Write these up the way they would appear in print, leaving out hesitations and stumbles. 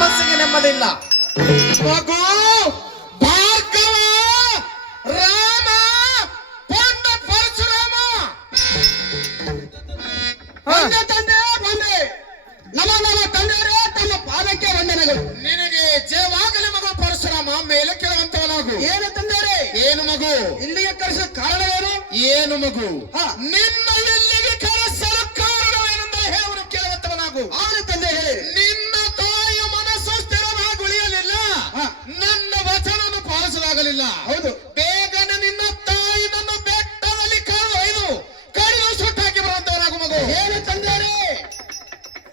ಮನಸ್ಸಿಗೆ ನೆಮ್ಮದಿಲ್ಲ. ಮಗು ಭಾರ್ಗವ ರಾಮ ಪಂಡ ಪರಶುರಾಮ ತಂದೆ ತಂದೆ ಬಂದೆ. ನಮ್ಮ ನಮ್ಮ ತಂದೆಯವರೇ ತಮ್ಮ ಪಾದಕ್ಕೆ ವಂದನೆಗಳು. ನಿನಗೆ ಜಯವಾಗಲಿ ಮಗು ಪರಶುರಾಮ. ಮೇಲೆ ಕೇಳುವಂತವನಾಗು. ಏನು ತಂದೆಯವರೇ? ಏನು ಮಗು ಇಲ್ಲಿಗೆ ಕರೆಸ ಕಾರಣವೇನು? ಏನು ಮಗು ನಿನ್ನ ಎಲ್ಲಿಗೆ ಕರೆಸಲು ಕಾರಣವೇನೆಂದರೆ ಹೇಳುವುದು ಕೇಳುವಂತವನಾಗು. ಆಗಲಿ ತಂದೆ ಹೇಳಿ. ನಿನ್ನ ತಾಯಿಯ ಮನಸ್ಸು ಸ್ಥಿರವಾಗಿ ಉಳಿಯಲಿಲ್ಲ, ನನ್ನ ವಚನವನ್ನು ಪಾಲಿಸಲಾಗಲಿಲ್ಲ. ಹೌದು, ಬೇಗನೆ ನಿನ್ನ ತಾಯಿ ನನ್ನ ಬೆಟ್ಟದಲ್ಲಿ ಕರೆದೊಯ್ದು ಕಡಿದು ಸುಟ್ಟಾಕಿ ಬರುವಂತವನಾಗು ಮಗು. ಏನು ತಂದೆಯವರೇ?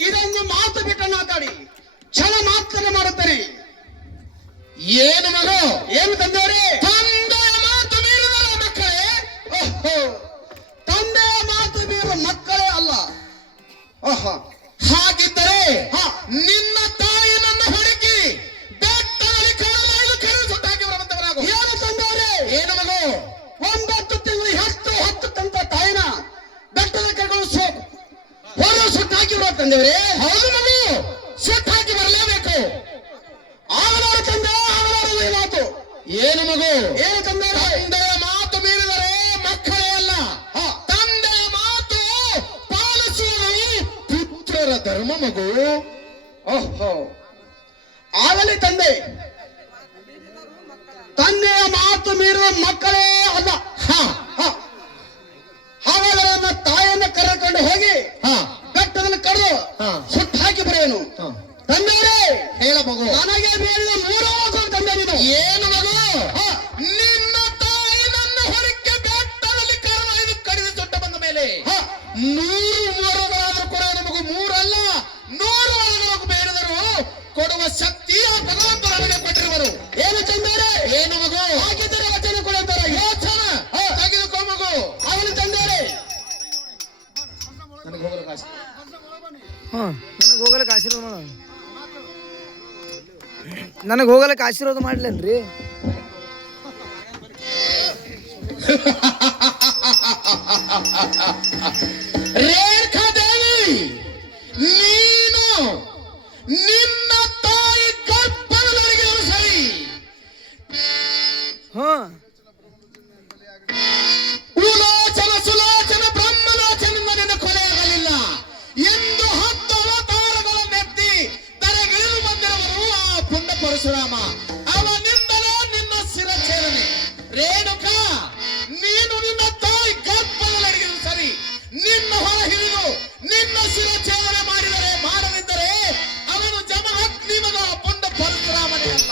ಇದೊಂದು ಮಾತು ಬಿಟ್ಟು ಮಾತಾಡಿ ಕ್ಷಣ ಮಾತ್ರ ಮಾಡುತ್ತೇನೆ. ಏನು ಮಗು? ಏನು ತಂದೆಯವರೇ? ತಂದೆಯ ಮಾತು ಮೀರಿದ ಮಕ್ಕಳೇ. ಓಹೋ, ತಂದೆಯ ಮಾತು ಮೀರುವ ಮಕ್ಕಳೇ ಅಲ್ಲ. ಓಹೋ, ಹಾಗಿದ್ದರೆ ನಿನ್ನ ತಾಯಿ ನನ್ನ ಹುಡುಕಿ ಬೆಟ್ಟದಲ್ಲಿ ಕರೆದು ಸುಟ್ಟಾಕಿ ಬರುವಂತವರಾಗು. ಏನು ತಂದೆಯವರೇ? ಏನು ಮಗು? 9 ತಿಂಗಳು ಹತ್ತು ತಂತ ತಾಯಿನ ಬೆಟ್ಟದ ಕರೆಗಳು ಸುಟ್ಟಾಕಿ ಬರುವ ತಂದೆಯವರೇ. ಹೌದು ಮಗು, ಸುಟ್ಟಾಕಿ ಬರಲೇಬೇಕು. ಆಗಲಾರ ತಂದೆ, ಆಗಲಾರ ಈ ಮಾತು. ಏನು ಮಗು? ಏನು ತಂದೆ? ತಂದೆಯ ಮಾತು ಮೀರಿದರೆ ಮಕ್ಕಳೇ ಅಲ್ಲ. ತಂದೆಯ ಮಾತು ಪಾಲಿಸುವುದು ಪುತ್ರರ ಧರ್ಮ ಮಗು. ಓಹೋ, ಆಗಲಿ ತಂದೆ. ತಂದೆಯ ಮಾತು ಮೀರುವ ಮಕ್ಕಳೇ ಅಲ್ಲ. ಹಾಗಾದರೆ ನನ್ನ ತಾಯಿಯನ್ನು ಕರೆದುಕೊಂಡು ಹೋಗಿ ಬೆಟ್ಟದಲ್ಲಿ ಕರೆದು ಸುಟ್ಟು ಹಾಕಿ ಬರೆಯನು. ತಂದೆಯವರೇ ಹೇಳ ಮಗು. ನನಗೆ ಬೇಡಿದ 3 ಮಗು ತಂದೆ ನೀನು. ಏನು ಮಗು? ನಿನ್ನ ತಾಯಿ ನನ್ನ ಹೊರಕ್ಕೆ ಬೆಟ್ಟದಲ್ಲಿ ಕಡಿದು ಸುಟ್ಟ ಬಂದ ಮೇಲೆ 100 ವರಗಳಾದರೂ ಕೊಡುವ ಮಗು. 3 ಅಲ್ಲ 100 ವರಗಳು ಬೇಡಿದರು ಕೊಡುವ ಶಕ್ತಿ ಆ ಭಗವಂತ ನನಗೆ ಕೊಟ್ಟಿರುವರು. ಏನು ತಂದೆಯವರೇ? ಏನು ಮಗು? ಹಾಗಿದ್ದರೆ ವಚನ ಕೊಡುತ್ತಾರೆ. ಯೋಚನೆ ತೆಗೆದುಕೋ ಮಗು. ಅವನು ತಂದೆಯವರೇ ನನಗೆ ಹೋಗಲು ಕಾಸು. ನನಗೆ ಹೋಗಲಿಕ್ಕೆ ಆಶೀರ್ವಾದ ಮಾಡ. ನನಗೆ ಹೋಗಲಿಕ್ಕೆ ಆಶೀರ್ವಾದ ಮಾಡ್ಲೇನ್ರಿ? ರೇಖಾದೇವಿ, ನೀನು ನಿನ್ನ ತಾಯಿ ಗರ್ಭದೊಳಗೆ ಸರಿ ಉಲೋಚನ ಸುಲೋಚನ ಬ್ರಹ್ಮಲೋಚನಿಂದ ನಿನ್ನ ಕೊಲೆಯಾಗಲಿಲ್ಲ ಎಂದು 10 ಅವತಾರಗಳನ್ನೆತ್ತಿ ತಲೆಗಿಳಿದು ಬಂದಿರುವರು ಆ ಪುಂಡ ಪರಶುರಾಮ. ಅವನಿಂದಲೇ ನಿನ್ನ ಶಿರಛೇದನೆ. ರೇಣುಕಾ, ನೀನು ನಿನ್ನ ತಾಯಿ ಗರ್ಭದೊಳಗೆ ಸರಿ ನಿನ್ನ ಹೊರ ಹಿಡಿದು ನಿನ್ನ ಶಿರಛೇದನೆ ಮಾಡದಿದ್ದರೆ ಅವನು ಜಮಹಗ್ನಿ ಮಗ ಪುಂಡ ಪರಶುರಾಮನೇ ಅಲ್ಲ.